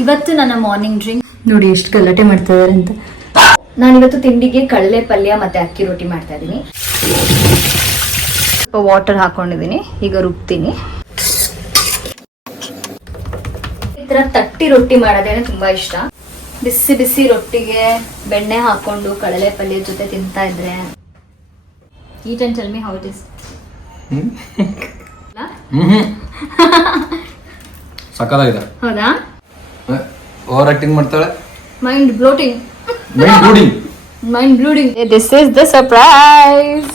ಇವತ್ತು ನನ್ನ morning drink ನೋಡಿ ಎಷ್ಟು ಗಲಾಟೆ ಮಾಡ್ತಾ ಇದ್ದಾರೆ ಅಂತ. ನಾನಿವತ್ತು ತಿಂಡಿಗೆ ಕಡಲೆ ಪಲ್ಯ ಮತ್ತೆ ಅಕ್ಕಿ ರೊಟ್ಟಿ ಮಾಡ್ತಾ ಇದ್ದೀನಿ. ಸ್ವಲ್ಪ ವಾಟರ್ ಹಾಕೊಂಡಿದ್ದೀನಿ, ಈಗ ರುಬ್ತೀನಿ. ಈ ತರ ತಟ್ಟಿ ರೊಟ್ಟಿ ಮಾಡೋದೇನೆ ತುಂಬಾ ಇಷ್ಟ. ಬಿಸಿ ಬಿಸಿ ರೊಟ್ಟಿಗೆ ಬೆಣ್ಣೆ ಹಾಕೊಂಡು ಕಡಲೆ ಪಲ್ಯ ಜೊತೆ ತಿಂತಾ ಇದ್ರೆ eat and tell me how it is. ಸಕಲಾಗಿದೆ. ಹೌದಾ? ಓವರ್ ಆಕ್ಟಿಂಗ್ ಮಾಡ್ತಾಳೆ. Mind blowing. This is the surprise.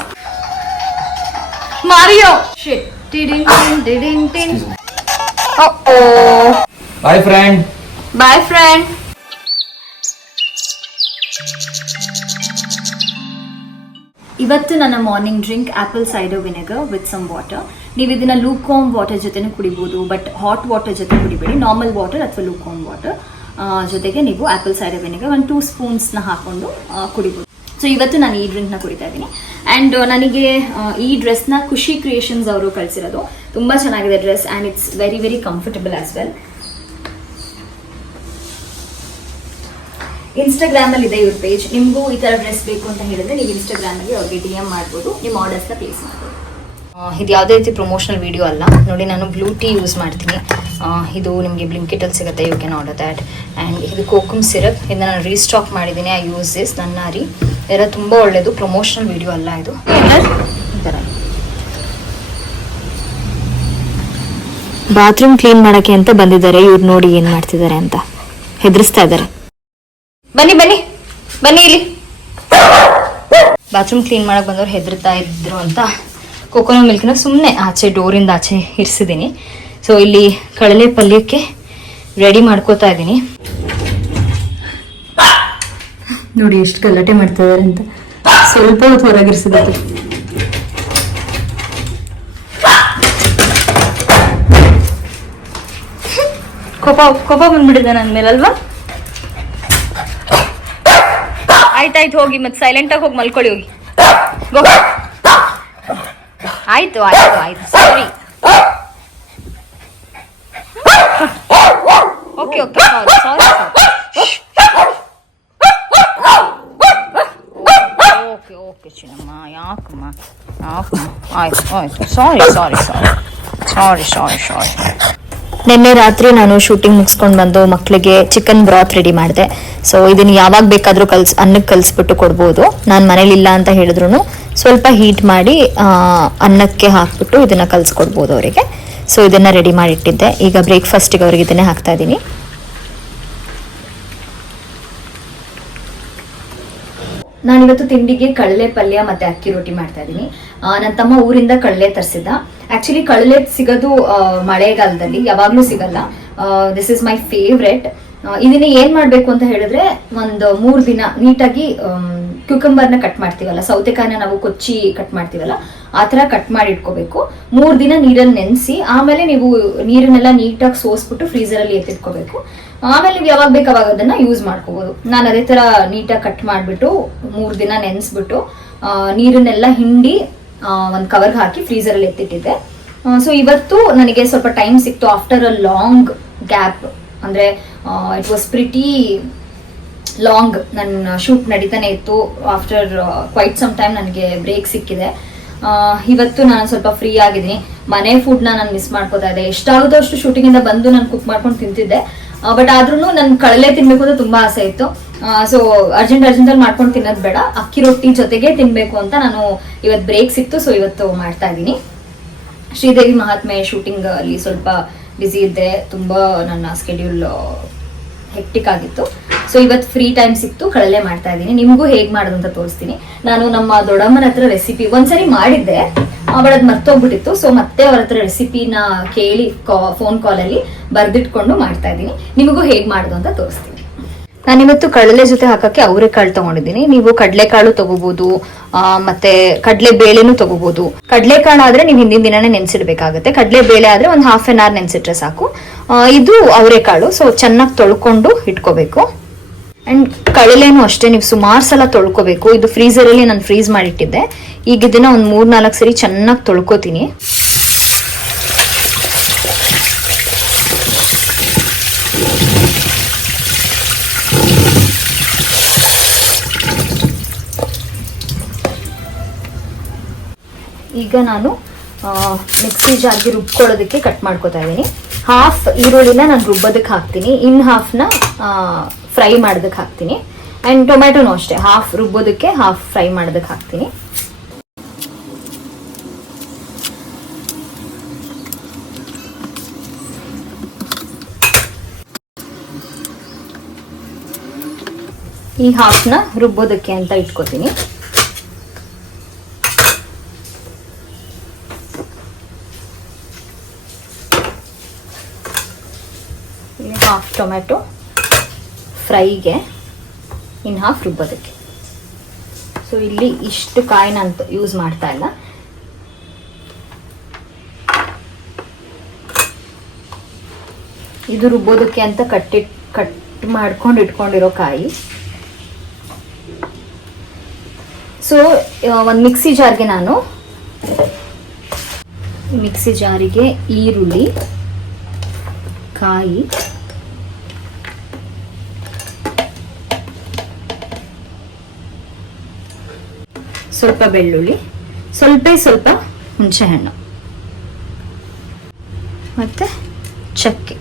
Mario. Shit. Ding. Uh-oh. Bye friend. Bye friend. ಇವತ್ತು ನನ್ನ morning drink apple cider vinegar with some water. ನೀವು ಇದನ್ನ ಲೂಕ್ವಾರ್ಮ್ water ಜೊತೆನೂ ಕುಡಿಬಹುದು, but hot water ಜೊತೆ ಕುಡಿಬೇಡಿ. Normal water ಅಥವಾ ಲೂಕ್ವಾರ್ಮ್ ವಾಟರ್ ಜೊತೆಗೆ ನೀವು ಆಪಲ್ ಸೈಡರ್ ವಿನೆಗರ್ 1-2 ಸ್ಪೂನ್ಸ್ನ ಹಾಕೊಂಡು ಕುಡಿಬಹುದು. ಸೊ ಇವತ್ತು ನಾನು ಈ ಡ್ರಿಂಕ್ನ ಕುಡಿತಾ ಇದ್ದೀನಿ. ಆ್ಯಂಡ್ ನನಗೆ ಈ ಡ್ರೆಸ್ನ ಖುಷಿ ಕ್ರಿಯೇಷನ್ಸ್ ಅವರು ಕಳಿಸಿರೋದು. ತುಂಬ ಚೆನ್ನಾಗಿದೆ dress and it's very very comfortable as well. ಇನ್ಸ್ಟಾಗ್ರಾಮಲ್ಲಿ ಇದೆ ಇವ್ರ ಪೇಜ್. ನಿಮಗೂ ಈ ಥರ ಡ್ರೆಸ್ ಬೇಕು ಅಂತ ಹೇಳಿದ್ರೆ ನೀವು ಇನ್ಸ್ಟಾಗ್ರಾಮಲ್ಲಿ ಅವ್ರಿಗೆ DM ಮಾಡ್ಬೋದು, ನಿಮ್ಮ ಆರ್ಡರ್ಸ್ನ ಪ್ಲೇಸ್ ಮಾಡ್ಬೋದು. ಇದು ಯಾವುದೇ ರೀತಿ ಪ್ರಮೋಷನಲ್ ವಿಡಿಯೋ ಅಲ್ಲ. ನೋಡಿ, ನಾನು ಬ್ಲೂ ಟೀ ಯೂಸ್ ಮಾಡ್ತೀನಿ. ಇದು ನಿಮಗೆ ಬ್ಲಿಂಕಿಟಲ್ಲಿ ಸಿಗುತ್ತೆ, you can order that. And ಇದು ಕೋಕಮ್ ಸಿರಪ್, ಇದನ್ನ ನಾನು ರೀಸ್ಟಾಕ್ ಮಾಡಿದ್ದೀನಿ. I use this. ನನ್ನ ಇದರ ತುಂಬ ಒಳ್ಳೆಯದು. ಪ್ರಮೋಷನಲ್ ವಿಡಿಯೋ ಅಲ್ಲ ಇದು. ಈ ಥರ ಬಾತ್ರೂಮ್ ಕ್ಲೀನ್ ಮಾಡೋಕ್ಕೆ ಅಂತ ಬಂದಿದ್ದಾರೆ ಇವ್ರು. ನೋಡಿ ಏನು ಮಾಡ್ತಿದ್ದಾರೆ ಅಂತ ಹೆದರಿಸ್ತಾ ಇದ್ದಾರೆ. ಬನ್ನಿ ಇಲ್ಲಿ. ಬಾತ್ರೂಮ್ ಕ್ಲೀನ್ ಮಾಡಕ್ಕೆ ಬಂದವ್ರು ಹೆದರ್ತಾ ಇದ್ರು ಅಂತ ಕೋಕೋನಟ್ ಮಿಲ್ಕ್ನ ಸುಮ್ಮನೆ ಆಚೆ ಡೋರಿಂದ ಆಚೆ ಇರಿಸಿದ್ದೀನಿ. ಸೊ ಇಲ್ಲಿ ಕಡಲೆ ಪಲ್ಯಕ್ಕೆ ರೆಡಿ ಮಾಡ್ಕೋತಾ ಇದ್ದೀನಿ. ನೋಡಿ ಎಷ್ಟು ಗಲಾಟೆ ಮಾಡ್ತಾ ಇದ್ದಾರೆ ಅಂತ. ಸ್ವಲ್ಪ ಹೊತ್ತು ಹೊರಗಿರಿಸಿದ್ದು. ಕೋಪ ಬಂದ್ಬಿಟ್ಟಿದೆ ನನ್ನ ಮೇಲಲ್ವಾ? ಆಯ್ತಾಯ್ತು, ಹೋಗಿ ಮತ್ತೆ ಸೈಲೆಂಟಾಗಿ ಹೋಗಿ ಮಲ್ಕೊಳ್ಳಿ. ಹೋಗಿ ಆಯ್ತು. ಸಾರಿ. ಓಕೆ ಚಿನ್ನಮ್ಮ, ಯಾಕಮ್ಮ ಆಯ್ತು. ಸಾರಿ. ನಿನ್ನೆ ರಾತ್ರಿ ನಾನು ಶೂಟಿಂಗ್ ಮುಗಿಸ್ಕೊಂಡು ಬಂದು ಮಕ್ಕಳಿಗೆ ಚಿಕನ್ ಬ್ರಾತ್ ರೆಡಿ ಮಾಡಿದೆ. ಸೊ ಇದನ್ನು ಯಾವಾಗ ಬೇಕಾದರೂ ಅನ್ನಕ್ಕೆ ಕಲಿಸ್ಬಿಟ್ಟು ಕೊಡ್ಬೋದು. ನಾನು ಮನೇಲಿಲ್ಲ ಅಂತ ಹೇಳಿದ್ರು ಸ್ವಲ್ಪ ಹೀಟ್ ಮಾಡಿ ಅನ್ನಕ್ಕೆ ಹಾಕ್ಬಿಟ್ಟು ಇದನ್ನು ಕಲಿಸ್ಕೊಡ್ಬೋದು ಅವರಿಗೆ. ಸೊ ಇದನ್ನು ರೆಡಿ ಮಾಡಿಟ್ಟಿದ್ದೆ. ಈಗ ಬ್ರೇಕ್ಫಾಸ್ಟಿಗೆ ಅವ್ರಿಗೆ ಇದನ್ನೇ ಹಾಕ್ತಾ ಇದ್ದೀನಿ. ನಾನಿವತ್ತು ತಿಂಡಿಗೆ ಕಡಲೆ ಪಲ್ಯ ಮತ್ತೆ ಅಕ್ಕಿ ರೊಟ್ಟಿ ಮಾಡ್ತಾ ಇದ್ದೀನಿ. ನನ್ನ ತಮ್ಮ ಊರಿಂದ ಕಡಲೆ ತರಿಸಿದ್ದ. ಆಕ್ಚುಲಿ ಕಡಲೆ ಸಿಗೋದು ಮಳೆಗಾಲದಲ್ಲಿ, ಯಾವಾಗ್ಲೂ ಸಿಗಲ್ಲ. This is my favourite. ಇದನ್ನ ಏನ್ ಮಾಡ್ಬೇಕು ಅಂತ ಹೇಳಿದ್ರೆ, ಒಂದು 3 ದಿನ ನೀಟಾಗಿ ಕ್ಯೂಕಂಬರ್ನ ಕಟ್ ಮಾಡ್ತೀವಲ್ಲ, ಸೌತೆಕಾಯಿನ ನಾವು ಕೊಚ್ಚಿ ಕಟ್ ಮಾಡ್ತೀವಲ್ಲ, ಆ ತರ ಕಟ್ ಮಾಡಿ ಇಟ್ಕೋಬೇಕು. 3 ದಿನ ನೀರಲ್ಲಿ ನೆನೆಸಿ ಆಮೇಲೆ ನೀವು ನೀರನ್ನೆಲ್ಲ ನೀಟಾಗಿ ಸೋಸ್ಬಿಟ್ಟು ಫ್ರೀಸರ್ ಅಲ್ಲಿ ಎತ್ತಿಟ್ಕೋಬೇಕು. ಆಮೇಲೆ ನೀವು ಯಾವಾಗ ಬೇಕು ಅವಾಗ ಅದನ್ನ ಯೂಸ್ ಮಾಡ್ಕೋಬಹುದು. ನಾನು ಅದೇ ತರ ನೀಟಾಗಿ ಕಟ್ ಮಾಡಿಬಿಟ್ಟು 3 ದಿನ ನೆನೆಸ್ಬಿಟ್ಟು ನೀರನ್ನೆಲ್ಲ ಹಿಂಡಿ ಒಂದು ಕವರ್ಗೆ ಹಾಕಿ ಫ್ರೀಸರ್ ಅಲ್ಲಿ ಎತ್ತಿಟ್ಟಿದ್ದೆ. ಸೊ ಇವತ್ತು ನನಗೆ ಸ್ವಲ್ಪ ಟೈಮ್ ಸಿಕ್ತು ಆಫ್ಟರ್ ಅ ಲಾಂಗ್ ಗ್ಯಾಪ್. ಅಂದ್ರೆ ಇಟ್ ವಾಸ್ ಪ್ರಿಟಿ ಲಾಂಗ್. ನನ್ನ ಶೂಟ್ ನಡೀತಾನೆ ಇತ್ತು. ಆಫ್ಟರ್ ಕ್ವೈಟ್ ಸಮ್ ಟೈಮ್ ನನಗೆ ಬ್ರೇಕ್ ಸಿಕ್ಕಿದೆ. ಇವತ್ತು ನಾನು ಸ್ವಲ್ಪ ಫ್ರೀ ಆಗಿದ್ದೀನಿ. ಮನೆ ಫುಡ್ನ ನಾನು ಮಿಸ್ ಮಾಡ್ಕೋತಾ ಇದ್ದೆ. ಎಷ್ಟಾಗುತ್ತೋ ಅಷ್ಟು ಶೂಟಿಂಗ್ ಇಂದ ಬಂದು ನಾನು ಕುಕ್ ಮಾಡ್ಕೊಂಡು ತಿಂತಿದ್ದೆ. ಬಟ್ ಆದ್ರೂ ನನ್ ಕಡಲೆ ತಿನ್ಬೇಕು ಅಂತ ತುಂಬಾ ಆಸೆ ಇತ್ತು. ಸೊ ಅರ್ಜೆಂಟಲ್ಲಿ ಮಾಡ್ಕೊಂಡು ತಿನ್ನೋದು ಬೇಡ, ಅಕ್ಕಿ ರೊಟ್ಟಿ ಜೊತೆಗೆ ತಿನ್ಬೇಕು ಅಂತ ನಾನು ಇವತ್ತು ಬ್ರೇಕ್ ಸಿಕ್ತು. ಸೊ ಇವತ್ತು ಮಾಡ್ತಾ ಇದ್ದೀನಿ. ಶ್ರೀದೇವಿ ಮಹಾತ್ಮೆ ಶೂಟಿಂಗ್ ಅಲ್ಲಿ ಸ್ವಲ್ಪ ಬ್ಯುಸಿ ಇದ್ದೆ. ತುಂಬಾ ನನ್ನ ಸ್ಕೆಡ್ಯೂಲ್ ಹೆಕ್ಟಿಕ್ ಆಗಿತ್ತು. ಸೊ ಇವತ್ತು ಫ್ರೀ ಟೈಮ್ ಸಿಕ್ತು, ಕಡಲೆ ಮಾಡ್ತಾ ಇದ್ದೀನಿ. ನಿಮಗೂ ಹೇಗೆ ಮಾಡೋದು ಅಂತ ತೋರಿಸ್ತೀನಿ. ನಾನು ನಮ್ಮ ದೊಡ್ಡಮ್ಮನ ಹತ್ರ ರೆಸಿಪಿ ಒಂದ್ಸರಿ ಮಾಡಿದ್ದೆ, ಬಟ್ ಅದು ಮರ್ತೋಗ್ಬಿಟ್ಟಿತ್ತು. ಸೊ ಮತ್ತೆ ಅವ್ರ ಹತ್ರ ರೆಸಿಪಿನ ಕೇಳಿ ಫೋನ್ ಕಾಲಲ್ಲಿ ಬರ್ದಿಟ್ಕೊಂಡು ಮಾಡ್ತಾ ಇದ್ದೀನಿ. ನಿಮಗೂ ಹೇಗೆ ಮಾಡೋದು ಅಂತ ತೋರಿಸ್ತೀನಿ. ನಾನಿವತ್ತು ಕಡಲೆ ಜೊತೆ ಹಾಕಕ್ಕೆ ಅವರೆಕಾಳು ತಗೊಂಡಿದ್ದೀನಿ. ನೀವು ಕಡಲೆಕಾಳು ತಗೋಬಹುದು, ಮತ್ತೆ ಕಡಲೆ ಬೇಳೆನೂ ತಗೋಬಹುದು. ಕಡಲೆಕಾಳು ಆದ್ರೆ ನೀವು ಹಿಂದಿನ ದಿನನೇ ನೆನ್ಸಿಡ್ಬೇಕಾಗುತ್ತೆ. ಕಡಲೆ ಬೇಳೆ ಆದ್ರೆ ಒಂದು 1/2 hour ನೆನ್ಸಿಟ್ರೆ ಸಾಕು. ಇದು ಅವರೆಕಾಳು. ಸೊ ಚೆನ್ನಾಗಿ ತೊಳ್ಕೊಂಡು ಇಟ್ಕೋಬೇಕು. ಅಂಡ್ ಕಡಲೆನೂ ಅಷ್ಟೇ ನೀವು ಸುಮಾರು ಸಲ ತೊಳ್ಕೋಬೇಕು. ಇದು ಫ್ರೀಸರ್ ಅಲ್ಲಿ ನಾನು ಫ್ರೀಸ್ ಮಾಡಿಟ್ಟಿದ್ದೆ. ಈಗ ಇದನ್ನ ಒಂದು 3-4 ಸರಿ ಚೆನ್ನಾಗಿ ತೊಳ್ಕೊತೀನಿ. ಈಗ ನಾನು ಮಿಕ್ಸಿ ಜಾರ್ಗೆ ರುಬ್ಕೊಳ್ಳೋದಕ್ಕೆ ಕಟ್ ಮಾಡ್ಕೊತಾ ಇದ್ದೀನಿ. ಹಾಫ್ ಈರುಳ್ಳಿನ ನಾನು ರುಬ್ಬೋದಕ್ಕೆ ಹಾಕ್ತೀನಿ, ಇನ್ನು ಹಾಫ್ನ ಫ್ರೈ ಮಾಡೋದಕ್ಕೆ ಹಾಕ್ತೀನಿ. ಆ್ಯಂಡ್ ಟೊಮ್ಯಾಟೊನೂ ಅಷ್ಟೇ, ಹಾಫ್ ರುಬ್ಬೋದಕ್ಕೆ ಹಾಫ್ ಫ್ರೈ ಮಾಡೋದಕ್ಕೆ ಹಾಕ್ತೀನಿ. ಈ ಹಾಫ್ನ ರುಬ್ಬೋದಕ್ಕೆ ಅಂತ ಇಟ್ಕೋತೀನಿ. ಹಾಫ್ ಟೊಮ್ಯಾಟೊ ಫ್ರೈಗೆ, ಇನ್ನು ಹಾಫ್ ರುಬ್ಬೋದಕ್ಕೆ. ಸೊ ಇಲ್ಲಿ ಇಷ್ಟು ಕಾಯಿನ ಅಂತ ಯೂಸ್ ಮಾಡ್ತಾ ಇಲ್ಲ. ಇದು ರುಬ್ಬೋದಕ್ಕೆ ಅಂತ ಕಟ್ ಮಾಡ್ಕೊಂಡು ಇಟ್ಕೊಂಡಿರೋ ಕಾಯಿ. ಸೊ ಒಂದು ಮಿಕ್ಸಿ ಜಾರ್ಗೆ ನಾನು ಮಿಕ್ಸಿ ಜಾರಿಗೆ ಈರುಳ್ಳಿ, ಕಾಯಿ, ಸ್ವಲ್ಪ ಬೆಳ್ಳುಳ್ಳಿ, ಸ್ವಲ್ಪ ಹುಣಸೆಹಣ್ಣು ಮತ್ತು ಚಕ್ಕೆ,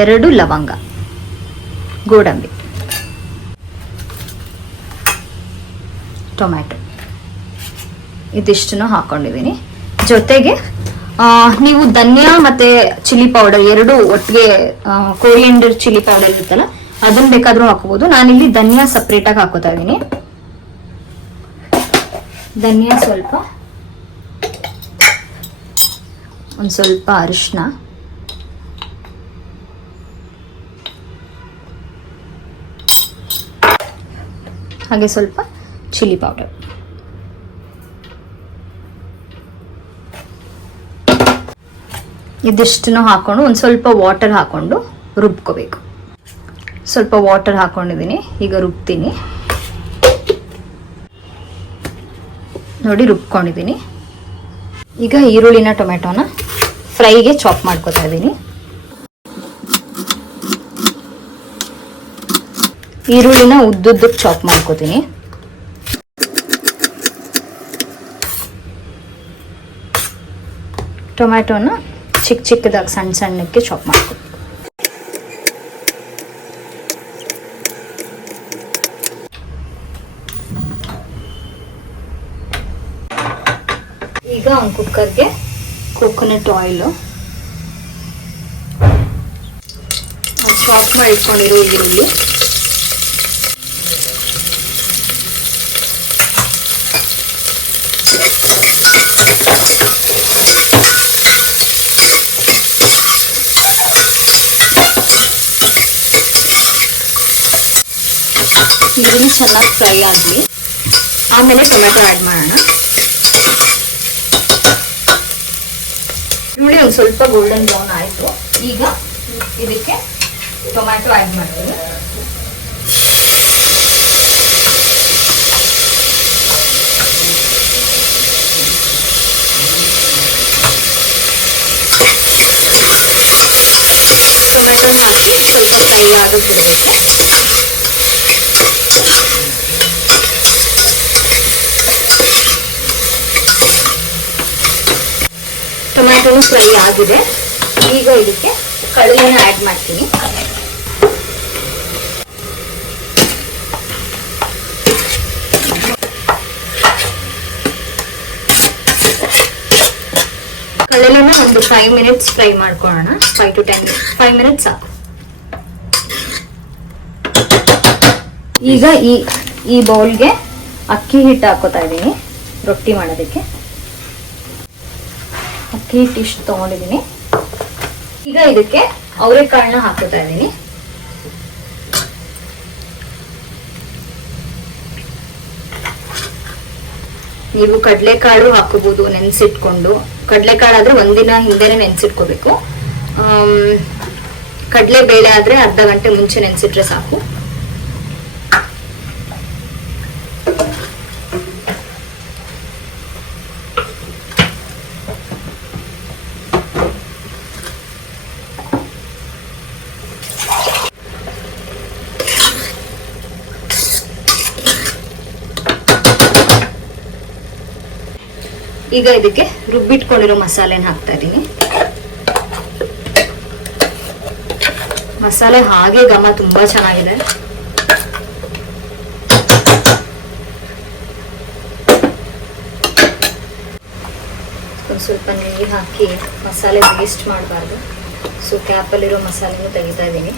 2 ಲವಂಗ, ಗೋಡಂಬಿ, ಟೊಮ್ಯಾಟೊ ಇದಿಷ್ಟನ್ನು ಹಾಕೊಂಡಿದ್ದೀನಿ. ಜೊತೆಗೆ ನೀವು ಧನಿಯಾ ಮತ್ತು ಚಿಲ್ಲಿ ಪೌಡರ್ ಎರಡು ಒಟ್ಟಿಗೆ, ಕೊರಿಯಂಡರ್ ಚಿಲ್ಲಿ ಪೌಡರ್ ಇರುತ್ತಲ್ಲ ಅದನ್ನು ಬೇಕಾದರೂ ಹಾಕೋಬೋದು. ನಾನಿಲ್ಲಿ ಧನಿಯಾ ಸಪ್ರೇಟಾಗಿ ಹಾಕೋತಾ ಇದ್ದೀನಿ. ಧನಿಯಾ ಒಂದು ಸ್ವಲ್ಪ ಅರಿಶಿನ, ಹಾಗೆ ಸ್ವಲ್ಪ ಚಿಲ್ಲಿ ಪೌಡರ್. ಇದಿಷ್ಟನ್ನು ಹಾಕೊಂಡು ಒಂದು ಸ್ವಲ್ಪ ವಾಟರ್ ಹಾಕೊಂಡು ರುಬ್ಕೋಬೇಕು. ಸ್ವಲ್ಪ ವಾಟರ್ ಹಾಕೊಂಡಿದ್ದೀನಿ, ಈಗ ರುಬ್ತೀನಿ. ನೋಡಿ ರುಬ್ಕೊಂಡಿದ್ದೀನಿ. ಈಗ ಈರುಳ್ಳಿನ ಟೊಮೆಟೊನ ಫ್ರೈಗೆ ಚಾಪ್ ಮಾಡ್ಕೊತಾ ಇದ್ದೀನಿ. ಈರುಳ್ಳಿನ ಉದ್ದುದ್ದಕ್ಕೆ ಚಾಪ್ ಮಾಡ್ಕೋತೀನಿ. ಟೊಮ್ಯಾಟೊನ ಚಿಕ್ಕದಾಗಿ ಸಣ್ಣಕ್ಕೆ ಚಾಪ್ ಮಾಡ್ಕೊತೀನಿ. ಈಗ ಒಂದು ಕುಕ್ಕರ್ಗೆ ಕೋಕೋನಟ್ ಆಯಿಲು, ಚಾಪ್ ಮಾಡಿ ಇಟ್ಕೊಂಡಿರೋ ಈರುಳ್ಳಿ, ಈರುಳ್ಳಿ ಚೆನ್ನಾಗಿ ಫ್ರೈ ಆಗಲಿ, ಆಮೇಲೆ ಟೊಮೆಟೊ ಆ್ಯಡ್ ಮಾಡೋಣ. ಈರುಳ್ಳಿ ಒಂದು ಸ್ವಲ್ಪ ಗೋಲ್ಡನ್ ಬ್ರೌನ್ ಆಯಿತು. ಈಗ ಇದಕ್ಕೆ ಟೊಮ್ಯಾಟೊ ಆ್ಯಡ್ ಮಾಡ್ತೀನಿ. ಟೊಮ್ಯಾಟೊನ ಹಾಕಿ ಸ್ವಲ್ಪ ಫ್ರೈ ಆಗೋಕ್ಕೆ ಬಿಡಬೇಕು. ಟೊಮ್ಯಾಟೊನು ಫ್ರೈ ಆಗಿದೆ. ಈಗ ಇದಕ್ಕೆ ಕಡಲೆನ ಆ್ಯಡ್ ಮಾಡ್ತೀನಿ. ಕಡಲೆನ ಒಂದು 5 ಮಿನಿಟ್ಸ್ ಫ್ರೈ ಮಾಡ್ಕೊಳ್ಳೋಣ. 5 to 10 ಮಿನಿಟ್ಸ್ ಸಾಕು. ಈಗ ಈ ಬೌಲ್ಗೆ ಅಕ್ಕಿ ಹಿಟ್ಟು ಹಾಕೋತಾ ಇದ್ದೀನಿ ರೊಟ್ಟಿ ಮಾಡೋದಕ್ಕೆ. ಅಕ್ಕಿ ಹಿಟ್ಟು ಇಷ್ಟು ತೊಗೊಂಡಿದ್ದೀನಿ. ಈಗ ಇದಕ್ಕೆ ಅವರೆಕಾಳನ್ನ ಹಾಕೋತಾ ಇದ್ದೀನಿ. ನೀವು ಕಡಲೆಕಾಳು ಹಾಕೋಬಹುದು ನೆನೆಸಿಟ್ಕೊಂಡು. ಕಡಲೆಕಾಳು ಆದ್ರೆ ಒಂದಿನ ಹಿಂದೆನೆ ನೆನೆಸಿಟ್ಕೋಬೇಕು. ಕಡಲೆ ಬೇಳೆ ಆದ್ರೆ ಅರ್ಧ ಗಂಟೆ ಮುಂಚೆ ನೆನೆಸಿಟ್ರೆ ಸಾಕು. ಈಗ ಇದಕ್ಕೆ ರುಬ್ಬಿಟ್ಕೊಂಡಿರೋ ಮಸಾಲೆನ ಹಾಕ್ತಾ ಇದ್ದೀನಿ. ಮಸಾಲೆ ಹಾಗೆ ಘಮ ತುಂಬಾ ಚೆನ್ನಾಗಿದೆ. ಒಂದು ಸ್ವಲ್ಪ ನೀರು ಹಾಕಿ ಮಸಾಲೆ ವೇಸ್ಟ್ ಮಾಡಬಾರ್ದು. ಸೊ ಕ್ಯಾಪಲ್ಲಿರೋ ಮಸಾಲೆನೂ ತೆಗಿತಾ ಇದ್ದೀನಿ.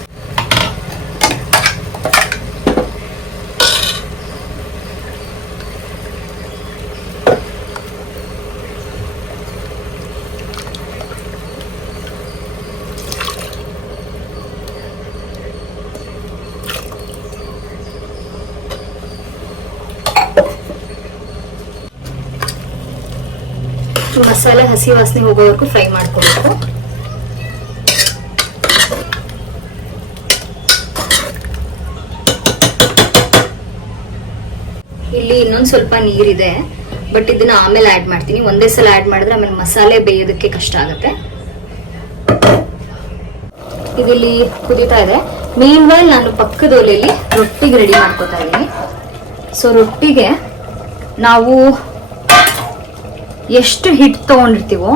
ಮಸಾಲೆ ಹಸಿ ವಾಸನೆ ಹೋಗೋವರೆಗೂ ಫ್ರೈ ಮಾಡ್ಕೋಬೇಕು. ಇಲ್ಲಿ ಇನ್ನೊಂದು ಸ್ವಲ್ಪ ನೀರಿದೆ, ಬಟ್ ಇದನ್ನ ಆಮೇಲೆ ಆಡ್ ಮಾಡ್ತೀನಿ. ಒಂದೇ ಸಲ ಆಡ್ ಮಾಡಿದ್ರೆ ಆಮೇಲೆ ಮಸಾಲೆ ಬೇಯೋದಕ್ಕೆ ಕಷ್ಟ ಆಗುತ್ತೆ. ಇದಿಲ್ಲಿ ಕುದೀತಾ ಇದೆ. ಮೀನ್ ವೈಲ್ ನಾನು ಪಕ್ಕದ ಒಲೆಯಲ್ಲಿ ರೊಟ್ಟಿಗೆ ರೆಡಿ ಮಾಡ್ಕೋತಾ ಇದ್ದೀನಿ. ಸೊ ರೊಟ್ಟಿಗೆ ನಾವು ಎಷ್ಟು ಹಿಟ್ಟು ತಗೊಂಡಿರ್ತೀವೋ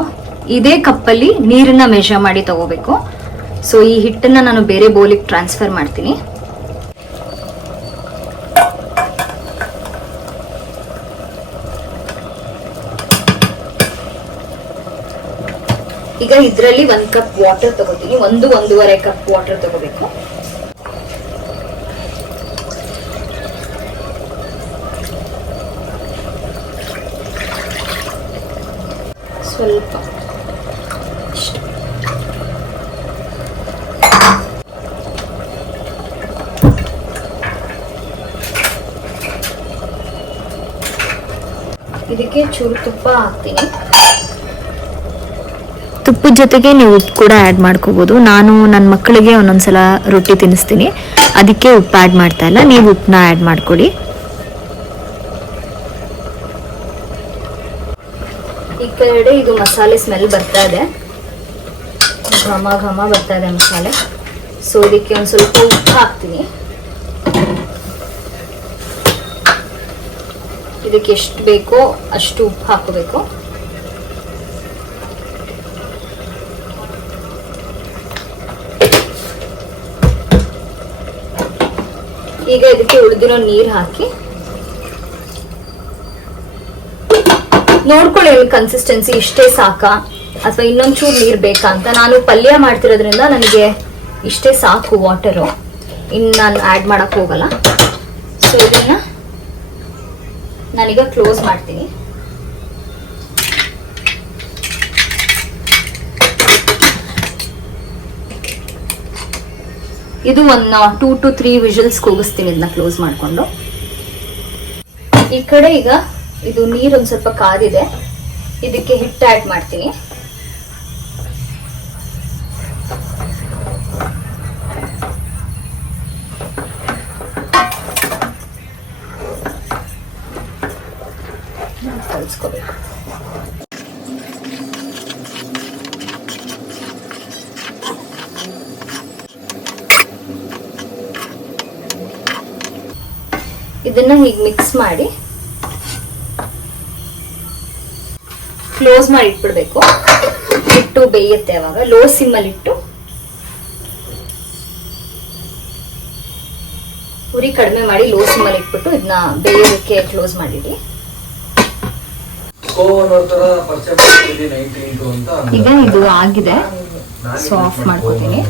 ಇದೇ ಕಪ್ಪಲ್ಲಿ ನೀರನ್ನ ಮೆಷರ್ ಮಾಡಿ ತಗೋಬೇಕು. ಸೊ ಈ ಹಿಟ್ಟನ್ನ ನಾನು ಬೇರೆ ಬೌಲಿಗೆ ಟ್ರಾನ್ಸ್ಫರ್ ಮಾಡ್ತೀನಿ. ಈಗ ಇದರಲ್ಲಿ 1 ಕಪ್ ವಾಟರ್ ತಗೋತೀನಿ. 1-1.5 ಕಪ್ ವಾಟರ್ ತಗೋಬೇಕು. ಸ್ವಲ್ಪ ಇದಕ್ಕೆ ಚೂರು ತುಪ್ಪ ಹಾಕ್ತೀನಿ. ತುಪ್ಪದ ಜೊತೆಗೆ ನೀವು ಉಪ್ಪು ಕೂಡ ಆ್ಯಡ್ ಮಾಡ್ಕೋಬೋದು. ನಾನು ನನ್ನ ಮಕ್ಕಳಿಗೆ ಒಂದೊಂದ್ಸಲ ರೊಟ್ಟಿ ತಿನ್ನಿಸ್ತೀನಿ, ಅದಕ್ಕೆ ಉಪ್ಪು ಆ್ಯಡ್ ಮಾಡ್ತಾ ಇಲ್ಲ. ನೀವು ಉಪ್ಪನ್ನ ಆ್ಯಡ್ ಮಾಡ್ಕೊಳ್ಳಿ. ಈ ಕಡೆ ಇದು ಮಸಾಲೆ ಸ್ಮೆಲ್ ಬರ್ತಾ ಇದೆ, ಘಮ ಘಮ ಬರ್ತಾ ಇದೆ ಮಸಾಲೆ. ಸೊ ಇದಕ್ಕೆ ಒಂದು ಸ್ವಲ್ಪ ಉಪ್ಪು ಹಾಕ್ತೀನಿ. ಇದಕ್ಕೆ ಎಷ್ಟು ಬೇಕೋ ಅಷ್ಟು ಉಪ್ಪು ಹಾಕೋಬೇಕು. ಈಗ ಇದಕ್ಕೆ ಉಳಿದಿರೋ ನೀರು ಹಾಕಿ ನೋಡ್ಕೊಳ್ಳಿ ಕನ್ಸಿಸ್ಟೆನ್ಸಿ ಇಷ್ಟೇ ಸಾಕಾ ಅಥವಾ ಇನ್ನೊಂಚೂರು ನೀರು ಬೇಕಾ ಅಂತ. ನಾನು ಪಲ್ಯ ಮಾಡ್ತಿರೋದ್ರಿಂದ ನನಗೆ ಇಷ್ಟೇ ಸಾಕು ವಾಟರು, ಇನ್ನು ನಾನು ಆ್ಯಡ್ ಮಾಡಕ್ ಹೋಗಲ್ಲ. ಸೊ ಇದನ್ನ ನಾನೀಗ ಕ್ಲೋಸ್ ಮಾಡ್ತೀನಿ. ಇದು ಒಂದು 2 to 3 ವಿಷಲ್ಸ್ ಕೂಗಿಸ್ತೀನಿ ಇದನ್ನ ಕ್ಲೋಸ್ ಮಾಡಿಕೊಂಡು. ಈ ಕಡೆ ಈಗ ಇದು ನೀರು ಒಂದು ಸ್ವಲ್ಪ ಕಾದಿದೆ, ಇದಕ್ಕೆ ಹಿಟ್ಟು ಆ್ಯಡ್ ಮಾಡ್ತೀನಿ. ಕಲಿಸ್ಕೋಬೇಕು. ಇದನ್ನ ಹೀಗೆ ಮಿಕ್ಸ್ ಮಾಡಿ ಕ್ಲೋಸ್ ಮಾಡಿ ಇಟ್ಬಿಡ್ಬೇಕು. ಹಿಟ್ಟು ಬೇಯುತ್ತೆ ಅವಾಗ. ಲೋ ಸಿಮ್ಮಲ್ಲಿ ಇಟ್ಟು ಉರಿ ಕಡಿಮೆ ಮಾಡಿ ಲೋ ಸಿಮ್ಮಲ್ಲಿ ಇಟ್ಬಿಟ್ಟು ಇದನ್ನ ಬೇಯೋದಕ್ಕೆ ಕ್ಲೋಸ್ ಮಾಡಿಡಿ. ಈಗ ಇದು ಆಗಿದೆ, ಸೊ ಆಫ್ ಮಾಡ್ಕೋತೀನಿ.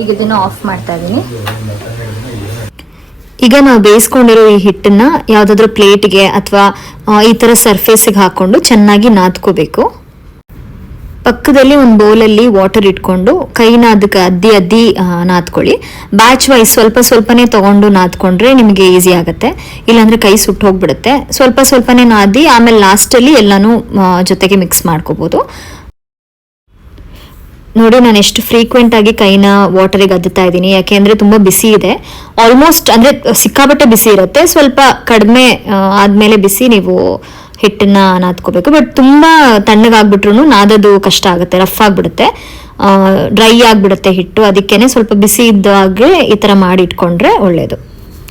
ಈಗ ಇದನ್ನ ಆಫ್ ಮಾಡ್ತಾ ಇದ್ದೀನಿ. ಈಗ ನಾವು ಬೇಯಿಸ್ಕೊಂಡಿರೋ ಈ ಹಿಟ್ಟನ್ನ ಯಾವುದಾದ್ರೂ ಪ್ಲೇಟ್ಗೆ ಅಥವಾ ಈ ಥರ ಸರ್ಫೇಸಿಗೆ ಹಾಕ್ಕೊಂಡು ಚೆನ್ನಾಗಿ ನಾದ್ಕೋಬೇಕು. ಪಕ್ಕದಲ್ಲಿ ಒಂದು ಬೌಲಲ್ಲಿ ವಾಟರ್ ಇಟ್ಕೊಂಡು ಕೈನ ಅದಕ್ಕೆ ಅದ್ದಿ ನಾದ್ಕೊಳ್ಳಿ. ಬ್ಯಾಚ್ ವೈಸ್ ಸ್ವಲ್ಪ ಸ್ವಲ್ಪನೇ ತಗೊಂಡು ನಾದ್ಕೊಂಡ್ರೆ ನಿಮಗೆ ಈಸಿ ಆಗುತ್ತೆ, ಇಲ್ಲಾಂದ್ರೆ ಕೈ ಸುಟ್ಟು ಹೋಗ್ಬಿಡುತ್ತೆ. ಸ್ವಲ್ಪ ಸ್ವಲ್ಪನೇ ನಾದಿ ಆಮೇಲೆ ಲಾಸ್ಟಲ್ಲಿ ಎಲ್ಲನೂ ಜೊತೆಗೆ ಮಿಕ್ಸ್ ಮಾಡ್ಕೋಬೋದು. ನೋಡಿ, ನಾನು ಎಷ್ಟು ಫ್ರೀಕ್ವೆಂಟ್ ಆಗಿ ಕೈನ ವಾಟರಿಗೆ ಅದ್ದುತ್ತಾ ಇದ್ದೀನಿ, ಯಾಕೆಂದ್ರೆ ತುಂಬಾ ಬಿಸಿ ಇದೆ. ಆಲ್ಮೋಸ್ಟ್ ಅಂದ್ರೆ ಸಿಕ್ಕಾಪಟ್ಟೆ ಬಿಸಿ ಇರುತ್ತೆ, ಸ್ವಲ್ಪ ಕಡಿಮೆ ಆದ್ಮೇಲೆ ಬಿಸಿ ನೀವು ಹಿಟ್ಟನ್ನ ನಾದ್ಕೋಬೇಕು. ಬಟ್ ತುಂಬ ತಣ್ಣಗಾಗ್ಬಿಟ್ರು ನಾದೋದು ಕಷ್ಟ ಆಗುತ್ತೆ, ರಫ್ ಆಗಿಬಿಡುತ್ತೆ, ಡ್ರೈ ಆಗಿಬಿಡುತ್ತೆ ಹಿಟ್ಟು. ಅದಕ್ಕೇನೆ ಸ್ವಲ್ಪ ಬಿಸಿ ಇದ್ದಾಗೆ ಈ ಥರ ಮಾಡಿ ಇಟ್ಕೊಂಡ್ರೆ ಒಳ್ಳೆಯದು.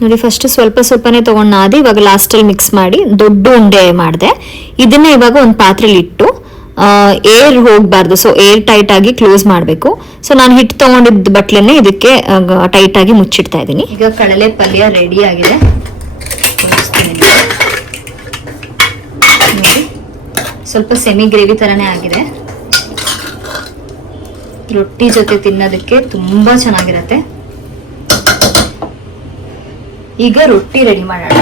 ನೋಡಿ, ಫಸ್ಟ್ ಸ್ವಲ್ಪನೇ ತೊಗೊಂಡು ನಾದಿ ಇವಾಗ ಲಾಸ್ಟಲ್ಲಿ ಮಿಕ್ಸ್ ಮಾಡಿ ದೊಡ್ಡ ಉಂಡೆ ಮಾಡಿದೆ. ಇದನ್ನ ಇವಾಗ ಒಂದು ಪಾತ್ರೆಲಿ ಇಟ್ಟು ಏರ್ ಹೋಗಬಾರ್ದು, ಸೊ ಏರ್ ಟೈಟ್ ಆಗಿ ಕ್ಲೋಸ್ ಮಾಡಬೇಕು. ಸೊ ನಾನು ಹಿಟ್ಟು ತೊಗೊಂಡಿದ್ದ ಬಟ್ಲನ್ನೇ ಇದಕ್ಕೆ ಟೈಟ್ ಆಗಿ ಮುಚ್ಚಿಡ್ತಾ ಇದ್ದೀನಿ. ಈಗ ಕಡಲೆ ಪಲ್ಯ ರೆಡಿ ಆಗಿದೆ. ಸ್ವಲ್ಪ ಸೆಮಿ ಗ್ರೇವಿ ತರನೇ ಆಗಿದೆ. ರೊಟ್ಟಿ ಜೊತೆ ತಿನ್ನೋದಕ್ಕೆ ತುಂಬಾ ಚೆನ್ನಾಗಿರತ್ತೆ. ಈಗ ರೊಟ್ಟಿ ರೆಡಿ ಮಾಡೋಣ.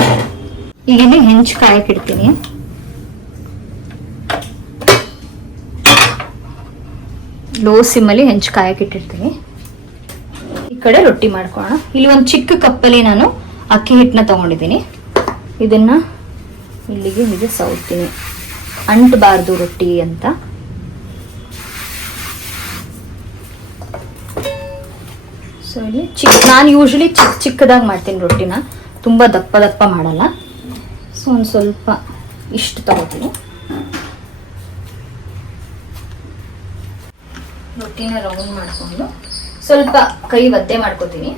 ಈಗ ಇಲ್ಲಿ ಹೆಂಚು ಕಾಯಕ್ಕೆ ಇಡ್ತೀನಿ. ಲೋ ಸಿಮ್ಮಲ್ಲಿ ಹೆಂಚು ಕಾಯಕ್ಕೆ ಇಟ್ಟಿರ್ತೀನಿ. ಈ ಕಡೆ ರೊಟ್ಟಿ ಮಾಡ್ಕೊಳ್ಳೋಣ. ಇಲ್ಲಿ ಒಂದು ಚಿಕ್ಕ ಕಪ್ಪಲ್ಲಿ ನಾನು ಅಕ್ಕಿ ಹಿಟ್ಟನ್ನ ತಗೊಂಡಿದ್ದೀನಿ. ಇದನ್ನ ಇಲ್ಲಿಗೆ ಹೀಗೆ ಸೌಡ್ತೀನಿ, ಅಂಟಬಾರ್ದು ರೊಟ್ಟಿ ಅಂತ. ಸೊ ಇಲ್ಲಿ ನಾನು ಯೂಶಲಿ ಚಿಕ್ಕದಾಗಿ ಮಾಡ್ತೀನಿ ರೊಟ್ಟಿನ, ತುಂಬ ದಪ್ಪ ಮಾಡಲ್ಲ. ಸೊ ಒಂದು ಸ್ವಲ್ಪ ಇಷ್ಟು ತಗೋತೀನಿ. ರೊಟ್ಟಿನ ರೌಂಡ್ ಮಾಡಿಕೊಂಡು ಸ್ವಲ್ಪ ಕೈ ಒದ್ದೆ ಮಾಡ್ಕೋತೀನಿ.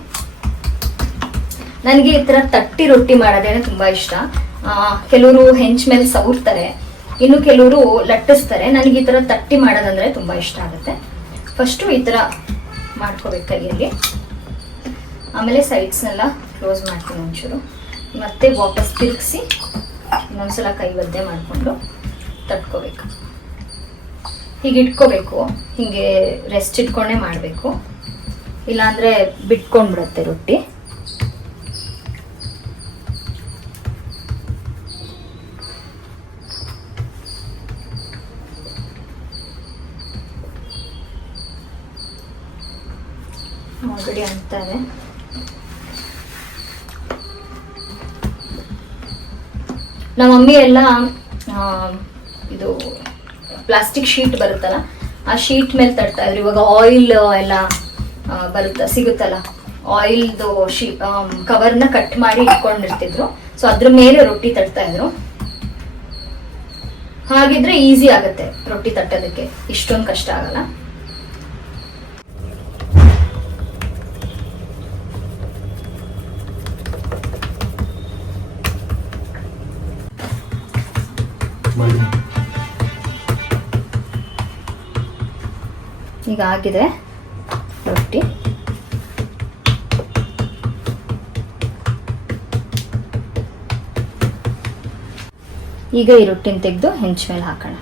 ನನಗೆ ಈ ಥರ ತಟ್ಟಿ ರೊಟ್ಟಿ ಮಾಡೋದೇನೆ ತುಂಬ ಇಷ್ಟ. ಕೆಲವರು ಹೆಂಚ್ ಮೇಲೆ ಸವರ್ತಾರೆ, ಇನ್ನು ಕೆಲವರು ಲಟ್ಟಿಸ್ತಾರೆ. ನನಗೆ ಈ ಥರ ತಟ್ಟಿ ಮಾಡೋದಂದ್ರೆ ತುಂಬ ಇಷ್ಟ ಆಗುತ್ತೆ. ಫಸ್ಟು ಈ ಥರ ಮಾಡ್ಕೋಬೇಕು ಕೈಯಲ್ಲಿ, ಆಮೇಲೆ ಸೈಡ್ಸ್ನೆಲ್ಲ ಕ್ಲೋಸ್ ಮಾಡ್ತೀನಿ ಒಂಚೂರು, ಮತ್ತೆ ವಾಪಸ್ ತಿರುಗಿಸಿ ಇನ್ನೊಂದ್ಸಲ ಕೈ ಒದ್ದೆ ಮಾಡಿಕೊಂಡು ತಟ್ಕೋಬೇಕು. ಹೀಗೆ ಇಟ್ಕೋಬೇಕು, ಹೀಗೆ ರೆಸ್ಟ್ ಇಟ್ಕೊಂಡೇ ಮಾಡಬೇಕು, ಇಲ್ಲಾಂದರೆ ಬಿಟ್ಕೊಂಡ್ಬಿಡುತ್ತೆ ರೊಟ್ಟಿ. ಆಲ್ರೆಡಿ ಅಂತಾರೆ. ನಮ್ಮ ಮಮ್ಮಿ ಎಲ್ಲ ಇದು ಪ್ಲಾಸ್ಟಿಕ್ ಶೀಟ್ ಬರುತ್ತಲ್ಲ, ಆ ಶೀಟ್ ಮೇಲೆ ತಟ್ತಾ ಇದ್ರು. ಇವಾಗ ಆಯಿಲ್ ಎಲ್ಲ ಸಿಗುತ್ತಲ್ಲ, ಆಯಿಲ್ದು ಕವರ್ನ ಕಟ್ ಮಾಡಿ ಇಟ್ಕೊಂಡಿರ್ತಿದ್ರು. ಸೊ ಅದ್ರ ಮೇಲೆ ರೊಟ್ಟಿ ತಟ್ತಾ ಇದ್ರು. ಹಾಗಿದ್ರೆ ಈಸಿ ಆಗುತ್ತೆ ರೊಟ್ಟಿ ತಟ್ಟೋದಕ್ಕೆ, ಇಷ್ಟೊಂದು ಕಷ್ಟ ಆಗಲ್ಲ. ಈಗ ಆಗಿದೆ ರೊಟ್ಟಿ. ಈಗ ಈ ರೊಟ್ಟಿನ ತೆಗೆದು ಹೆಂಚ್ ಮೇಲೆ ಹಾಕೋಣ.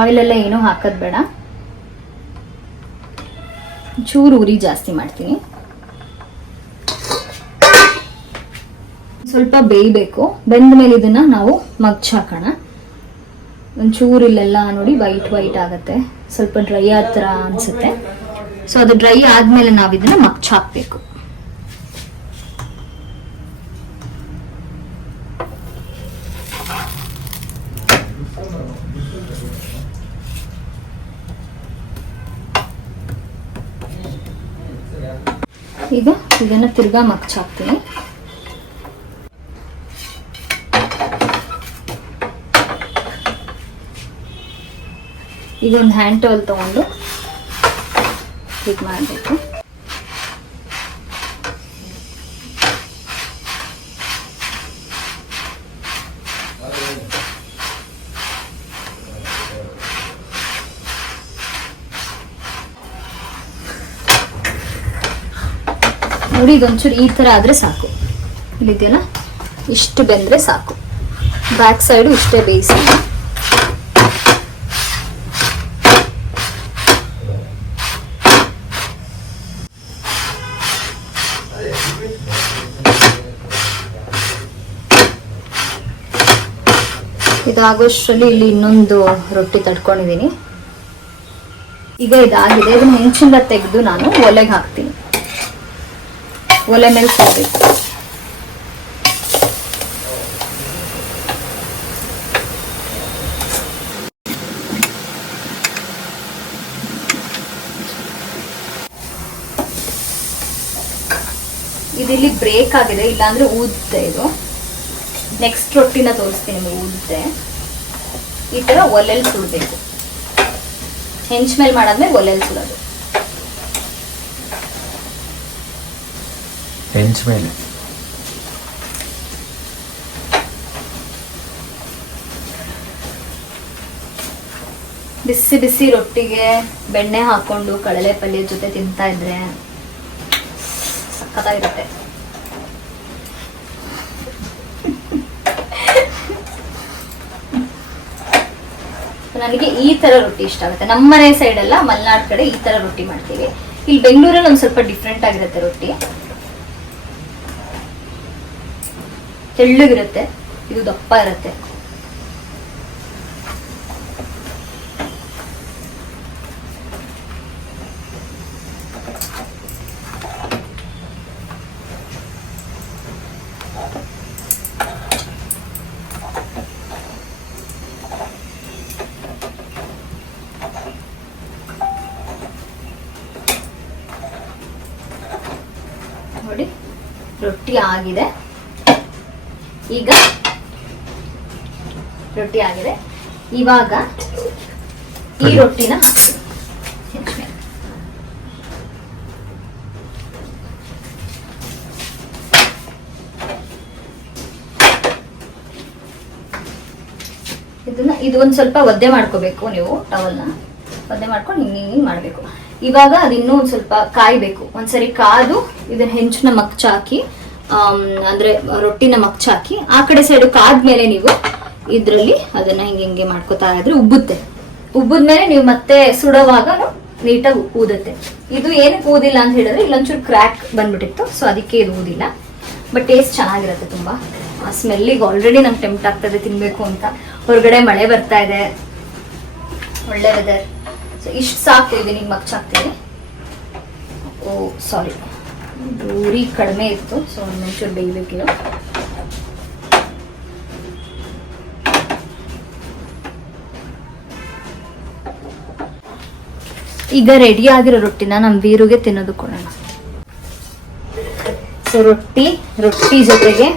ಆಯಿಲ್ ಎಲ್ಲ ಏನೂ ಹಾಕೋದು ಬೇಡ, ಚೂರು ಉರಿ ಜಾಸ್ತಿ ಮಾಡ್ತೀನಿ. ಸ್ವಲ್ಪ ಬೇಯಬೇಕು. ಬೆಂದ ಮೇಲೆ ಇದನ್ನ ನಾವು ಮಗ್ಚ್ ಹಾಕೋಣ. ಒಂಚೂರು ಇಲ್ಲೆಲ್ಲ ನೋಡಿ ವೈಟ್ ಆಗುತ್ತೆ, ಸ್ವಲ್ಪ ಡ್ರೈ ಆದ ಥರ ಅನ್ಸುತ್ತೆ. ಸೊ ಅದು ಡ್ರೈ ಆದ್ಮೇಲೆ ನಾವು ಇದನ್ನ ಮಗ್ಚ್ ಹಾಕಬೇಕು. ಈಗ ಇದನ್ನ ತಿರ್ಗಾ ಮಗ್ಚ್ ಹಾಕ್ತೀನಿ. ಈಗ ಒಂದು ಹ್ಯಾಂಡ್ ಟವಲ್ ತಗೊಂಡು ಹೀಗೆ ಮಾಡಬೇಕು. ನೋಡಿ, ಇದೊಂಚೂರು ಈ ಥರ ಆದರೆ ಸಾಕು. ಇಲ್ಲಿದೆಯಲ್ಲ, ಇಷ್ಟು ಬೆಂದರೆ ಸಾಕು. ಬ್ಯಾಕ್ ಸೈಡು ಇಷ್ಟೇ ಬೇಯಿಸಿ. ಇದಾಗೋಷ್ಟರಲ್ಲಿ ಇಲ್ಲಿ ಇನ್ನೊಂದು ರೊಟ್ಟಿ ತಡ್ಕೊಂಡಿದ್ದೀನಿ. ಈಗ ಇದಾಗಿದೆ. ಇದನ್ನ ಹೆಂಚಿಂದ ತೆಗೆದು ನಾನು ಒಲೆಗೆ ಹಾಕ್ತೀನಿ. ಒಲೆ ಮೇಲೆ ಸುಡಬೇಕು. ಇದಿಲ್ಲಿ ಬ್ರೇಕ್ ಆಗಿದೆ, ಇಲ್ಲಾಂದ್ರೆ ಊದುತ್ತೆ ಇದು. ನೆಕ್ಸ್ಟ್ ರೊಟ್ಟಿನ ತೋರಿಸ್ತೀನಿ ನಿಮಗೆ. ಊದುತ್ತೆ. ಈ ತರ ಒಲೆಯಲ್ಲಿ ಸುಡಬೇಕು. ಹೆಂಚ್ ಮೇಲೆ ಮಾಡಾದ್ಮೇಲೆ ಒಲೆಯಲ್ಲಿ ಸುಡೋದು. ಹೆಂಚ್ ಮೇಲೆ ಬಿಸಿ ಬಿಸಿ ರೊಟ್ಟಿಗೆ ಬೆಣ್ಣೆ ಹಾಕೊಂಡು ಕಡಲೆ ಪಲ್ಯ ಜೊತೆ ತಿಂತಾ ಇದ್ರೆ ಸಖತ್ತಾಗಿರುತ್ತೆ. ನನಗೆ ಈ ತರ ರೊಟ್ಟಿ ಇಷ್ಟ ಆಗುತ್ತೆ. ನಮ್ಮ ಮನೆ ಸೈಡ್ ಎಲ್ಲ ಮಲೆನಾಡ್ ಕಡೆ ಈ ತರ ರೊಟ್ಟಿ ಮಾಡ್ತೀವಿ. ಇಲ್ಲಿ ಬೆಂಗಳೂರಲ್ಲಿ ಒಂದ್ ಸ್ವಲ್ಪ ಡಿಫ್ರೆಂಟ್ ಆಗಿರುತ್ತೆ ರೊಟ್ಟಿ. ತೆಳ್ಳಗಿರುತ್ತೆ, ಇದು ದಪ್ಪ ಇರುತ್ತೆ. ನೋಡಿ ರೊಟ್ಟಿ ಆಗಿದೆ. ಈಗ ರೊಟ್ಟಿ ಆಗಿದೆ. ಇವಾಗ ಈ ರೊಟ್ಟಿನ ಇದು ಒಂದ್ ಸ್ವಲ್ಪ ಒದ್ದೆ ಮಾಡ್ಕೋಬೇಕು. ನೀವು ಟವಲ್ನ ಒದ್ದೆ ಮಾಡ್ಕೊಂಡು ಹಿಂಗೆ ಮಾಡ್ಬೇಕು. ಇವಾಗ ಅದಿನ್ನೂ ಒಂದ್ ಸ್ವಲ್ಪ ಕಾಯ್ಬೇಕು. ಒಂದ್ಸರಿ ಕಾದು ಇದನ್ನ ಹೆಂಚನ್ನ ಮಗ್ಚಾಕಿ ಅಂದ್ರೆ ರೊಟ್ಟಿನ ಮಗ್ಚಾಕಿ ಆ ಕಡೆ ಸೈಡು ಕಾದ್ಮೇಲೆ ನೀವು ಇದ್ರಲ್ಲಿ ಅದನ್ನ ಹಿಂಗೆ ಮಾಡ್ಕೋತಾ ಇದ್ರೆ ಉಬ್ಬುತ್ತೆ. ಉಬ್ಬದ್ಮೇಲೆ ನೀವು ಮತ್ತೆ ಸುಡುವಾಗ ನೀಟಾಗಿ ಊದುತ್ತೆ. ಇದು ಏನಕ್ಕೆ ಊದಿಲ್ಲ ಅಂತ ಹೇಳಿದ್ರೆ ಇಲ್ಲೊಂಚೂರು ಕ್ರ್ಯಾಕ್ ಬಂದ್ಬಿಟ್ಟಿತ್ತು, ಸೊ ಅದಕ್ಕೆ ಇದು ಊದಿಲ್ಲ. ಬಟ್ ಟೇಸ್ಟ್ ಚೆನ್ನಾಗಿರುತ್ತೆ ತುಂಬಾ. ಆ ಸ್ಮೆಲ್ಲಿಗೆ ಆಲ್ರೆಡಿ ನಂಗೆ ಟೆಂಪ್ಟ್ ಆಗ್ತದೆ ತಿನ್ಬೇಕು ಅಂತ. ಹೊರಗಡೆ ಮಳೆ ಬರ್ತಾ ಇದೆ, ಒಳ್ಳೆ ವೆದರ್. ಸೊ ಇಷ್ಟು ಸಾಕು. ಇದು ನಿಮ್ಗೆ ಮಗ್ಚಾಕ್ತೀನಿ. ಓ ಸಾರಿ, ಉರಿ ಕಡಿಮೆ ಇತ್ತು, ಸೊ ಒಂಚೂರು ಬೇಯಬೇಕಿದು. ಈಗ ರೆಡಿ ಆಗಿರೋ ರೊಟ್ಟಿನ ನಮ್ಮ ವೀರುಗೆ ತಿನ್ನೋದು ಕೊಡೋಣ. ಸೊ ರೊಟ್ಟಿ ಜೊತೆಗೆ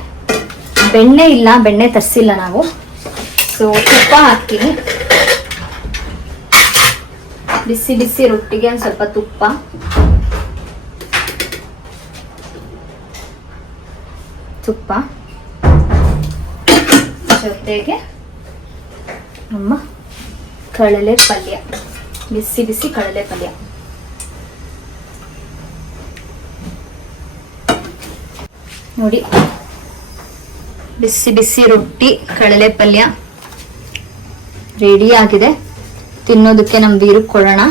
ಬೆಣ್ಣೆ ಇಲ್ಲ, ಬೆಣ್ಣೆ ತರಿಸಿಲ್ಲ ನಾವು. ಸೊ ತುಪ್ಪ ಹಾಕ್ತೀನಿ. ಬಿಸಿ ಬಿಸಿ ರೊಟ್ಟಿಗೆ ಒಂದು ಸ್ವಲ್ಪ ತುಪ್ಪ ಜೊತೆಗೆ ನಮ್ಮ ಕಡಲೆ ಪಲ್ಯ, ಬಿಸಿ ಬಿಸಿ ಕಡಲೆ ಪಲ್ಯ. ನೋಡಿ ಬಿಸಿ ಬಿಸಿ ರೊಟ್ಟಿ ಕಡಲೆ ಪಲ್ಯ ರೆಡಿ ಆಗಿದೆ. ತಿನ್ನೋದಕ್ಕೆ ನಮ್ ವೀರುಗ್ ಕೊಡೋಣ.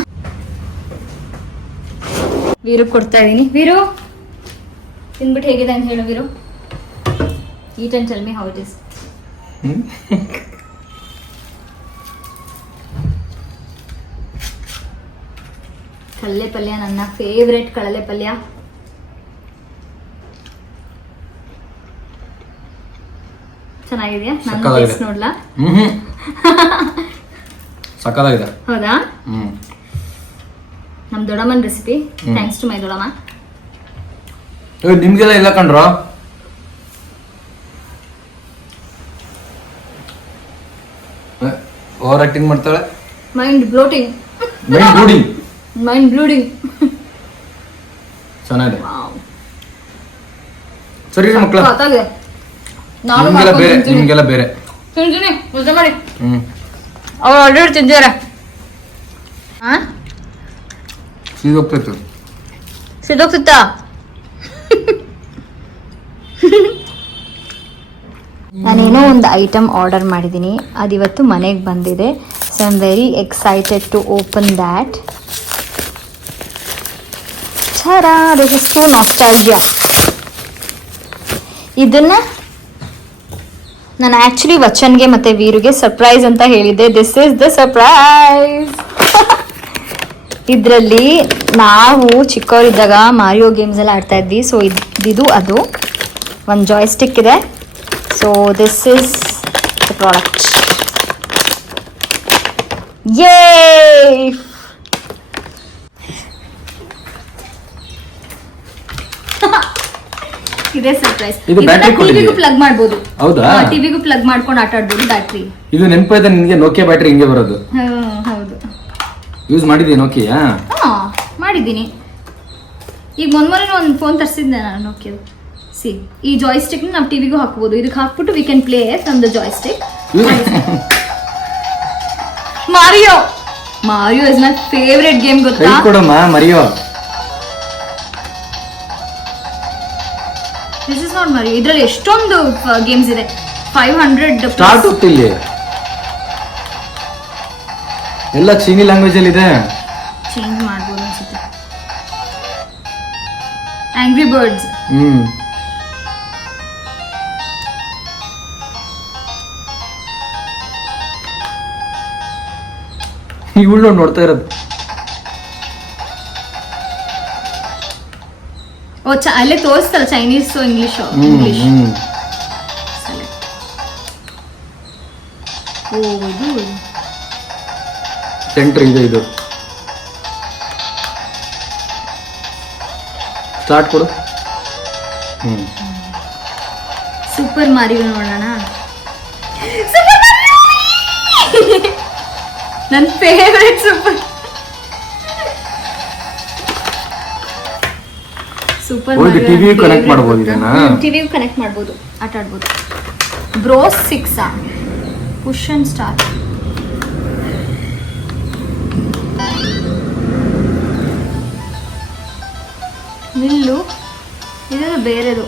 ವೀರುಗ್ ಕೊಡ್ತಾ ಇದೀನಿ. ವೀರು ತಿನ್ಬಿಟ್ಟು ಹೇಗಿದೆ ಅಂತ ಹೇಳು. ವೀರು, ಈಟ್ and tell me how it is. ಕಡಲೆ ಪಲ್ಯ ನನ್ನ ಫೇವ್ರೆಟ್ ಕಡಲೆ ಪಲ್ಯ. ಚೆನ್ನಾಗಿದೆಯಾ? ನನ್ನ ಟೇಸ್ಟ್ ನೋಡ್ಲಾ? ಸಕ್ಕತ್ತಾಗಿದೆ. ಹೌದಾ? ನಮ್ ದೊಡ್ಡಮ್ಮನ ರೆಸಿಪಿ. ಥ್ಯಾಂಕ್ಸ್ ಟು ಮೈ ದೊಡ್ಡಮ್ಮ. ನಿಮ್ಗೆಲ್ಲ ಇಲ್ಲ ಕಣ್ರ. ಓವರ್ ಆಕ್ಟಿಂಗ್ ಮಾಡ್ತಾಳೆ. Mind bloating. ಚೆನ್ನಾಗಿದೆ. ಸರಿ ಮಕ್ಕಳ, ನಾನು ನಿಮ್ಗೆಲ್ಲ ಬೇರೆ ತಿಂತೀನಿ. ಮುದ್ದೆ ಮಾಡಿ ಅವ್ರು ಆಲ್ರೆಡಿ ತಿಂದಿದ್ದಾರೆ. ಸಿದೋಗ್ತಿತ್ತಾ? ನಾನೇನೋ ಒಂದು ಐಟಮ್ ಆರ್ಡರ್ ಮಾಡಿದ್ದೀನಿ, ಅದಿವತ್ತು ಮನೆಗೆ ಬಂದಿದೆ. So I am very excited to open that. This is to nostalgia. ಇದನ್ನ ನಾನು ಆಕ್ಚುಲಿ ವಚನ್ಗೆ ಮತ್ತೆ ವೀರುಗೆ ಸರ್ಪ್ರೈಸ್ ಅಂತ ಹೇಳಿದ್ದೆ. This is the surprise. ಇದರಲ್ಲಿ ನಾವು ಚಿಕ್ಕವರಿದ್ದಾಗ ಮಾರಿಯೋ ಗೇಮ್ಸ್ ಎಲ್ಲ ಆಡ್ತಾ ಇದ್ವಿ. ಸೊ ಇದು ಅದು ಒಂದು ಜಾಯ್ಸ್ಟಿಕ್ ಇದೆ. So this is the product. ಯೇ ಇದೇ ಸರ್ಪ್ರೈಸ್. ಇದು battery ಕೊಟ್ಟಿದ್ಯಾ? ಟಿವಿಗೂ ಪ್ಲಗ್ ಮಾಡ್ಬೋದು. ಹೌದಾ? ಟಿವಿಗೂ ಪ್ಲಗ್ ಮಾಡ್ಕೊಂಡು ಆಟ ಆಡ್ಬೋದು. ಬ್ಯಾಟ್ರಿ ಇದು ನೆನಪಾಯ್ತಾ ನಿನ್ಗೆ? ನೋಕಿಯಾ ಬ್ಯಾಟ್ರಿ ಹಿಂಗೆ ಬರೋದು. ಹೌದು. ಯೂಸ್ ಮಾಡಿದ್ಯಾ ನೋಕಿಯಾ? ಹಾ ಮಾಡಿದ್ದೀನಿ. ಈಗ ಮೊನ್ನೆ ಒಂದು ಫೋನ್ ತರಿಸಿದ್ದೆ ನಾನು ನೋಕಿಯದು. ಸಿ ಈ ಜಾಯ್ಸ್ಟಿಕ್ ನಾವು ಟಿವಿಗೂ ಹಾಕ್ಬೋದು. ಇದಕ್ಕೆ ಹಾಕ್ಬಿಟ್ಟು we can play from the joystick. Mario is my favourite game ಗೊತ್ತಾ? ಕೊಡಮ್ಮ ಮರಿಯೋ. ದಿಸ್ ಇಸ್ ನಾಟ್ ಮಾರಿಯೋ. ಇದರಲ್ಲಿ ಎಷ್ಟೊಂದು ಗೇಮ್ಸ್ ಇದೆ. 500 ಸ್ಟಾರ್ಟ್ ಹೋಗ್ತಿಲ್ಲಿ ಎಲ್ಲ ಚೀನಿ ಲ್ಯಾಂಗ್ವೇಜ್ ಅಲ್ಲಿ ಇದೆ. ಚೇಂಜ್ ಮಾಡ್ಬೋದು ಅನ್ಸುತ್ತೆ. Angry birds. ಇವಳು ನೋಡ್ತಾ ಇರೋದು. ಓ ಅಲ್ಲೇ ತೋರಿಸ್ತಲ್ಲ ಚೈನೀಸ್ ಇಂಗ್ಲಿಷ್. ಓ ಇದು ಸೆಂಟರ್ ಇದೆ. ಇದು ಸ್ಟಾರ್ಟ್ ಕೊಡು. ಸೂಪರ್ ಮಾರಿಯೋ ನೋಡೋಣ. ನನ್ನ ಫೇವರೇಟ್ ಸೂಪರ್ ಟಿವಿ ಕನೆಕ್ಟ್ ಮಾಡಬಹುದು. ಇದನ್ನ ಟಿವಿಗೂ ಕನೆಕ್ಟ್ ಮಾಡಬಹುದು, ಆಟ ಆಡ್ಬೋದು. Bros 6 push and start. Will ಇದೆಲ್ಲ ಬೇರೆದು.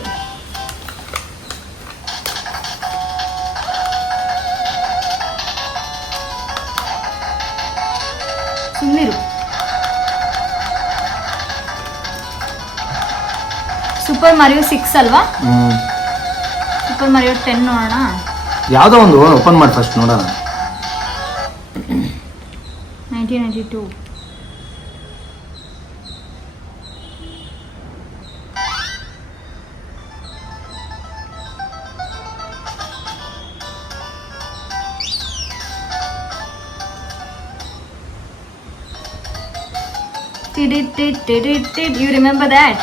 ಸುಮ್ಮನಿರು. ಸೂಪರ್ ಮಾರಿಯೋ 6 ಅಲ್ವಾ? ಸೂಪರ್ ಮಾರಿಯೋ 10 ನೋಡೋಣ. ಯಾವ್ದೋ ಒಂದು ಓಪನ್ ಮಾಡಿ ಫಸ್ಟ್ ನೋಡೋಣ. 1992. You remember that?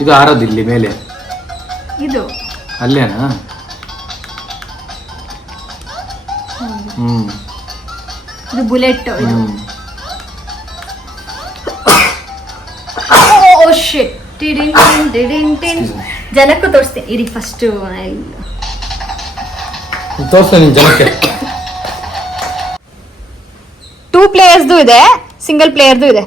ಇದು ಆರೋದು ಇಲ್ಲಿ ಮೇಲೆ. ಇದು ಅಲ್ಲೇನಾ? ಇದು ಬುಲೆಟ್. ಇದು ಓ ಶಿಟ್. ಜನಕ್ಕೂ ತೋರಿಸ್ತೀನಿ ಇರಿ ಫಸ್ಟ್. ತೋರಿಸ್ತೀನಿ ಜನಕ್ಕೆ. 2 ಪ್ಲೇಯರ್ಸ್ದು ಇದೆ, ಸಿಂಗಲ್ ಪ್ಲೇಯರ್ದು ಇದೆ.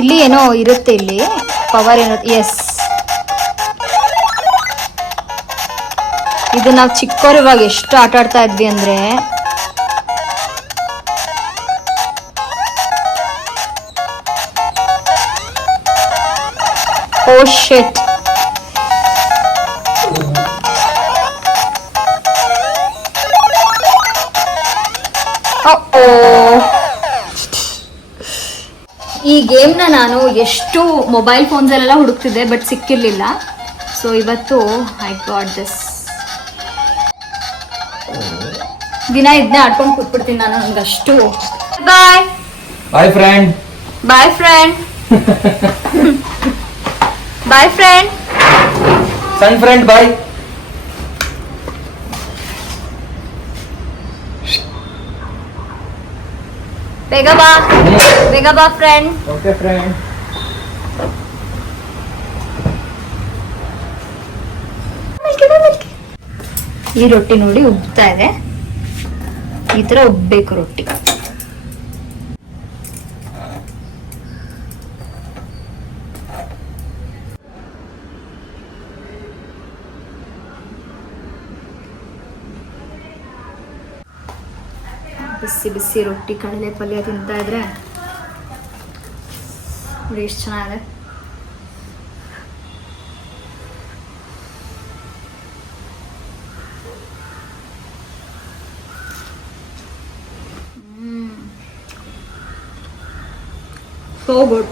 ಇಲ್ಲಿ ಏನೋ ಇರುತ್ತೆ, ಇಲ್ಲಿ ಪವರ್ ಏನೋ. ಎಸ್, ಇದು ನಾವು ಚಿಕ್ಕವರು ಇವಾಗ ಎಷ್ಟು ಆಟ ಆಡ್ತಾ ಇದ್ವಿ ಅಂದ್ರೆ. ಓ ಶಿಟ್. ಈ ಗೇಮ್ನ ನಾನು ಎಷ್ಟು ಮೊಬೈಲ್ ಫೋನ್ಸಲ್ಲೆಲ್ಲ ಹುಡುಕ್ತಿದ್ದೆ, ಬಟ್ ಸಿಕ್ಕಿರ್ಲಿಲ್ಲ. ಸೊ ಇವತ್ತು ಐ ಗಾಟ್ ದಿಸ್. ದಿನ ಇದನ್ನೇ ಆಡ್ಕೊಂಡು ಕೂತ್ಬಿಡ್ತೀನಿ ನಾನು. ನನಗಷ್ಟು. ಬಾಯ್ boy friend. Boy friend. Boy friend. ಸಣ್ಣ ಫ್ರೆಂಡ್ ಬಾಯ್. ಬೇಗ ಬಾ, ಬೇಗ ಬಾ ಫ್ರೆಂಡ್. Okay friend. ಈ ರೊಟ್ಟಿ ನೋಡಿ ಉಬ್ತಾ ಇದೆ. ಈ ತರ ಉಬ್ಬೇಕು ರೊಟ್ಟಿ. ಬಿಸಿ ಬಿಸಿ ರೊಟ್ಟಿ ಕಡಲೆ ಪಲ್ಯ ತಿಂತಾ ಇದ್ರೆ ನೋಡಿ ಎಷ್ಟು ಚೆನ್ನಾಗಿದೆ. So good.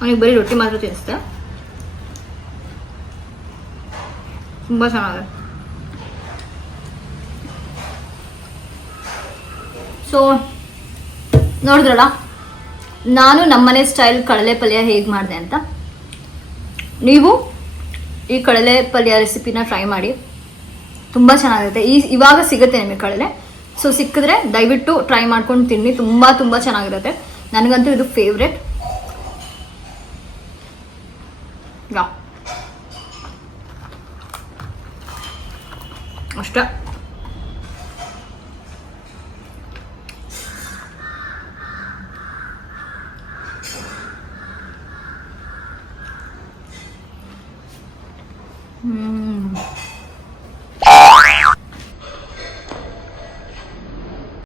ಅವನಿಗೆ ಬರೀ ರೊಟ್ಟಿ ಮಾತ್ರ ತಿನ್ನಿಸ್ತೆ, ತುಂಬ ಚೆನ್ನಾಗಿದೆ. ಸೊ ನೋಡಿದ್ರಲ್ಲ, ನಾನು ನಮ್ಮನೆ ಸ್ಟೈಲ್ ಕಡಲೆ ಪಲ್ಯ ಹೇಗೆ ಮಾಡಿದೆ ಅಂತ. ನೀವು ಈ ಕಡಲೆ ಪಲ್ಯ ರೆಸಿಪಿನ ಟ್ರೈ ಮಾಡಿ, ತುಂಬ ಚೆನ್ನಾಗಿರುತ್ತೆ. ಇವಾಗ ಸಿಗುತ್ತೆ ನಿಮಗೆ ಕಡಲೆ, ಸೊ ಸಿಕ್ಕಿದ್ರೆ ದಯವಿಟ್ಟು ಟ್ರೈ ಮಾಡ್ಕೊಂಡು ತಿನ್ನಿ, ತುಂಬ ತುಂಬ ಚೆನ್ನಾಗಿರುತ್ತೆ. ನನಗಂತೂ ಇದು ಫೇವ್ರೆಟ್. ಯಾ ಅಷ್ಟೇ.